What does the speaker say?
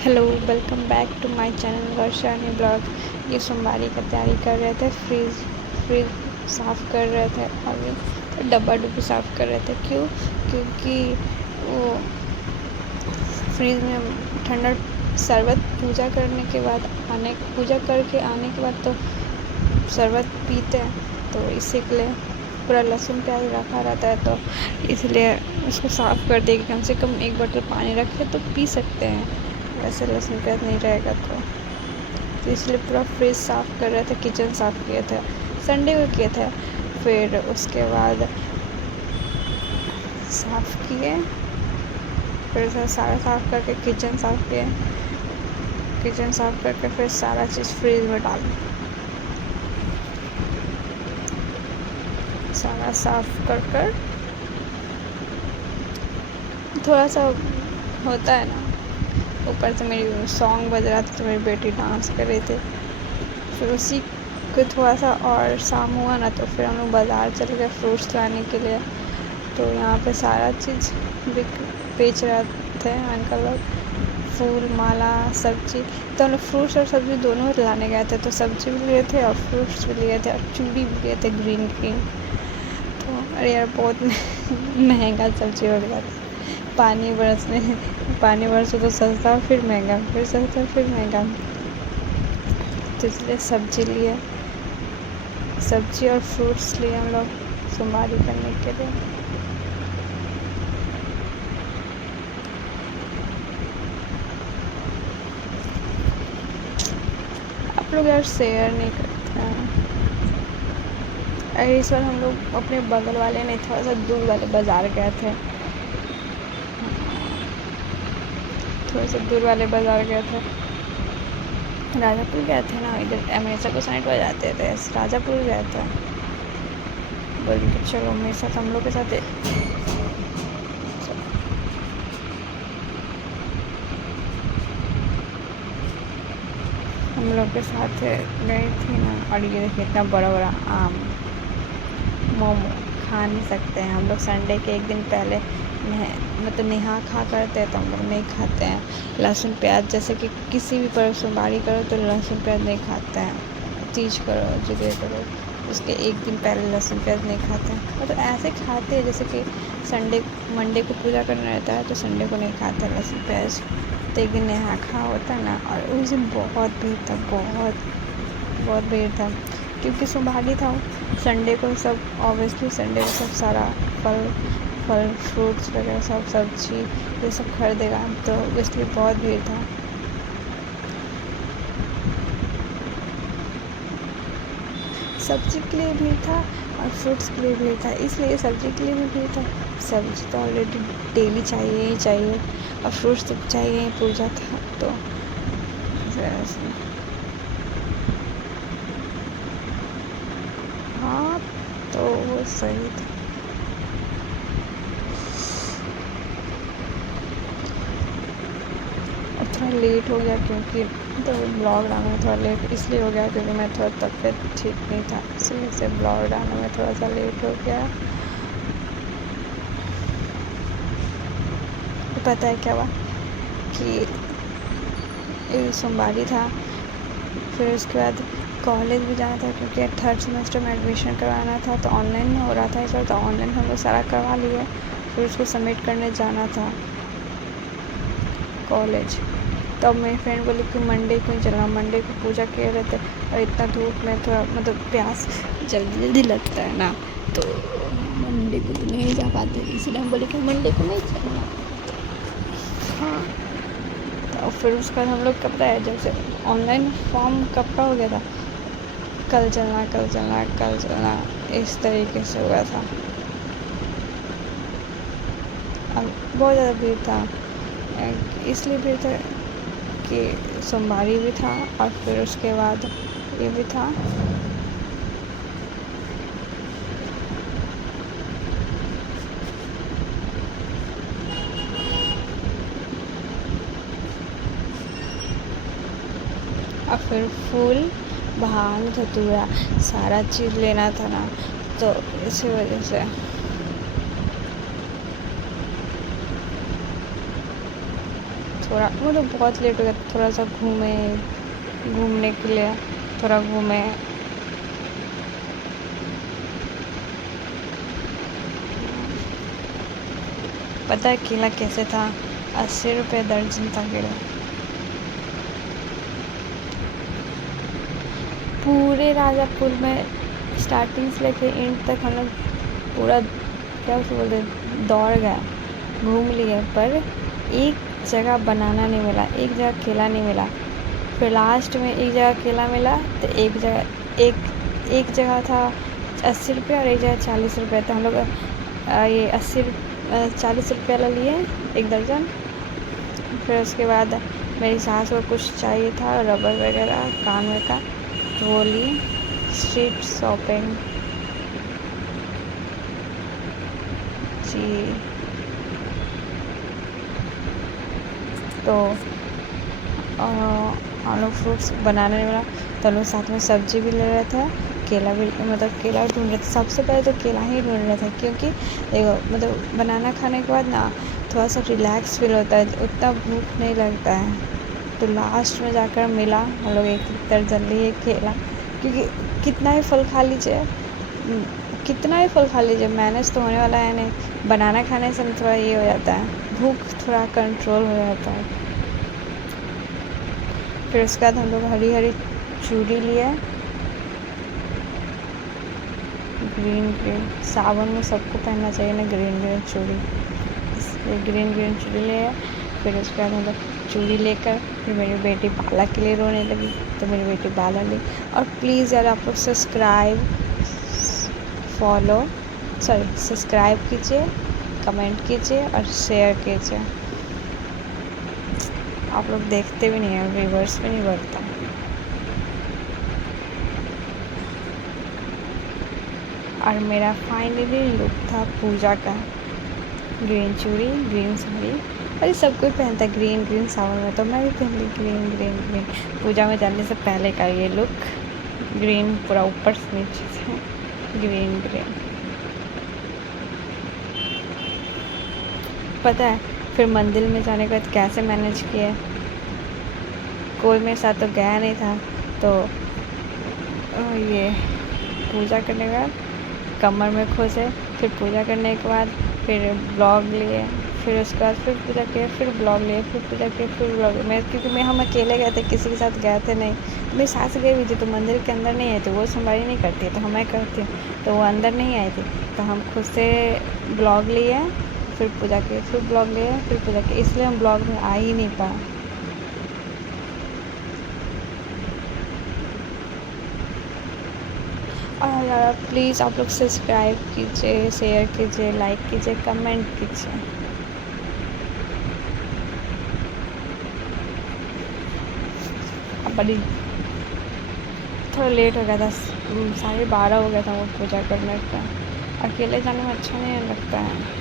Hello, welcome back to my channel Varshani blog. ये सोमवारी का तैयारी कर रहे थे। फ्रिज साफ़ कर रहे थे। अभी तो डब्बा डुब्बी साफ़ कर रहे थे। क्योंकि वो फ्रिज में ठंडा शरबत पूजा करके आने के बाद तो शरबत पीते हैं, तो इसी के लिए पूरा लहसुन प्याज रखा रहता है, तो इसलिए उसको साफ़ कर दिए कि कम से कम 1 बोतल पानी रखे तो पी सकते हैं। वैसे लहसुन प्याज नहीं रहेगा तो इसलिए पूरा फ्रिज साफ़ कर रहे थे। किचन साफ़ किए थे, संडे को किए थे। फिर उसके बाद साफ़ किए, फिर सारा साफ़ करके किचन साफ़ किए। किचन साफ़ करके फिर सारा चीज़ फ्रिज में डाल, सारा साफ़ कर थोड़ा सा होता है ना, ऊपर से मेरी सॉन्ग बज रहा था तो मेरी बेटी डांस कर रही थी। फिर उसी को थोड़ा सा और शाम हुआ ना, तो फिर हम लोग बाज़ार चले गए फ्रूट्स लाने के लिए। तो यहाँ पे सारा चीज़ बेच रहे थे अंकल लोग, फूल माला सब्जी। तो हम लोग फ्रूट्स और सब्ज़ी दोनों लाने गए थे, तो सब्ज़ी भी लिए थे और फ्रूट्स भी लिए थे और चूड़ी भी लिए थे ग्रीन। तो अरे यार बहुत महंगा सब्ज़ी हो गया था। पानी बरसे तो सस्ता, फिर महंगा, फिर सस्ता, फिर महंगा। तो इसलिए सब्जी और फ्रूट्स लिए हम लोग सोमवारी करने के लिए। आप लोग यार शेयर नहीं करते हैं। अरे इस बार हम लोग अपने बगल वाले नहीं, थोड़ा सा दूर वाले बाज़ार गए थे। राजापुर गए थे ना, इधर हमेशा को साइड पर जाते थे। राजापुर गए थे, बोल के चलो मेरे साथ, हम लोग के साथ गई थी ना। और ये देखिए इतना बड़ा बड़ा आम, मोमो खा नहीं सकते हैं हम लोग। संडे के एक दिन पहले मतलब नेहा खा करते हैं, तो हम लोग नहीं खाते हैं लहसुन प्याज। जैसे कि किसी भी पर सोमवारी करो तो लहसुन प्याज नहीं खाते हैं। तीज करो, जुगे करो, उसके एक दिन पहले लहसुन प्याज नहीं खाते हैं। मतलब ऐसे खाते हैं जैसे कि मंडे को पूजा करना रहता है, तो संडे को नहीं खाते लहसुन प्याज। तो एक दिन नेहा खा होता है ना, और उस दिन बहुत भीड़ था, बहुत भीड़ था। क्योंकि सोमवारी था, संडे को सब ऑब्वियसली संडे को सब सारा फल फ्रूट्स वगैरह सब सब्जी ये सब खरीदेगा, तो इसलिए बहुत भीड़ था। सब्जी के लिए भीड़ था और फ्रूट्स के लिए भीड़ था, इसलिए सब्जी के लिए भी भीड़ था। सब्जी तो ऑलरेडी डेली चाहिए ही चाहिए, और फ्रूट्स तो चाहिए ही, पूजा था तो हाँ, तो वो सही था। थोड़ा लेट हो गया, क्योंकि तो ब्लॉग डालने में थोड़ा लेट इसलिए हो गया क्योंकि मैं थोड़ा तबीयत ठीक नहीं था, इसलिए से ब्लॉग डालने में थोड़ा सा लेट हो गया। तो पता है क्या हुआ कि सोमवारी था, फिर उसके बाद कॉलेज भी जाना था, क्योंकि 3rd सेमेस्टर में एडमिशन करवाना था, तो ऑनलाइन में हो रहा था इस बार, तो ऑनलाइन हम लोग सारा करवा लिए। फिर उसको सबमिट करने जाना था कॉलेज। तब मेरी फ्रेंड बोली कि मंडे को ही चलना, मंडे को पूजा किए रहते, और इतना धूप में थोड़ा मतलब प्यास जल्दी लगता है ना, तो मंडे को तो नहीं जा पाते, इसलिए हम बोले कि मंडे को नहीं चलना। हाँ, तो फिर उसके बाद हम लोग कब रहे, जब से ऑनलाइन फॉर्म कब का हो गया था, कल चलना इस तरीके से हुआ था। अब बहुत ज़्यादा भीड़ था, इसलिए भीड़ था कि सोमवारी भी था और फिर उसके बाद ये भी था। और फिर फूल भांग धतूरा सारा चीज़ लेना था ना, तो इसी वजह से थोड़ा मतलब बहुत लेट हो गया, थोड़ा सा घूमने के लिए थोड़ा घूमे। पता है केला कैसे था? 80 रुपये दर्जन था केला। पूरे राजापुर में स्टार्टिंग से लेके एंड तक हम लोग पूरा क्या उसको बोलते हैं, दौड़ गए, घूम लिए, पर एक जगह बनाना नहीं मिला, एक जगह केला नहीं मिला। फिर लास्ट में एक जगह केला मिला, तो एक जगह था 80 रुपये और एक जगह 40 रुपये। तो हम लोग ये 40 रुपये वाला लिए एक दर्जन। फिर उसके बाद मेरी सास को कुछ चाहिए था, रबर वगैरह कान में का, तो वो ली। स्ट्रीट शॉपिंग जी। तो हम लोग फ्रूट्स बनाने नहीं मिला, तो हम लोग साथ में सब्जी भी ले रहे थे, केला भी, मतलब केला ढूंढ रहे थे। सबसे पहले तो केला ही ढूंढ रहे थे, क्योंकि देखो मतलब बनाना खाने के बाद ना थोड़ा सा रिलैक्स फील होता है, उतना भूख नहीं लगता है। तो लास्ट में जाकर मिला, हम लोग एक दर्जन लिए केला, क्योंकि कितना ही फल खा लीजिए, मैनेज तो होने वाला है नहीं। बनाना खाने से थोड़ा ये हो जाता है, भूख थोड़ा कंट्रोल हो जाता है। फिर उसके बाद हम लोग हरी हरी चूड़ी लिए, ग्रीन सावन में सबको पहनना चाहिए ना ग्रीन चूड़ी, इसलिए ग्रीन चूड़ी लिए। फिर उसके बाद हम लोग चूड़ी लेकर, फिर मेरी बेटी बाला के लिए रोने लगी, तो मेरी बेटी बाला ली। और प्लीज़ यार आप लोग सब्सक्राइब कीजिए, कमेंट कीजिए और शेयर कीजिए। आप लोग देखते भी नहीं हैं, व्यूअर्स भी नहीं बढ़ता। और मेरा फाइनली लुक था पूजा का, ग्रीन चूड़ी, ग्रीन साड़ी। अरे सब कोई पहनता है ग्रीन सावन में, तो मैं भी पहन ली ग्रीन। पूजा में जाने से पहले का ये लुक, ग्रीन पूरा ऊपर से नीचे से ग्रीन। पता है फिर मंदिर में जाने के बाद कैसे मैनेज किए, कोई मेरे साथ तो गया नहीं था, तो ये पूजा करने के बाद कमर में खोसे, फिर पूजा करने के बाद फिर ब्लॉग लिए, फिर उसके बाद फिर पूजा किए, फिर ब्लॉग लिए, फिर पूजा किए, फिर ब्लॉग। क्योंकि हम अकेले गए थे, किसी के साथ गए थे नहीं। मेरी सास गई हुई थी, तो मंदिर के अंदर नहीं आई थी, वो सोमवारी नहीं करती है, तो हमें करती, तो वो अंदर नहीं आई थी, तो हम खुद से ब्लॉग लिए, फिर पूजा किए, फिर ब्लॉग लिए, फिर पूजा किए, इसलिए हम ब्लॉग में आ ही नहीं पाए। और यार प्लीज़ आप लोग सब्सक्राइब कीजिए, शेयर कीजिए, लाइक कीजिए, कमेंट कीजिए। अब बड़ी थोड़ा लेट हो गया था, 12:30 हो गया था वो पूजा करने का। अकेले जाने में अच्छा नहीं लगता है।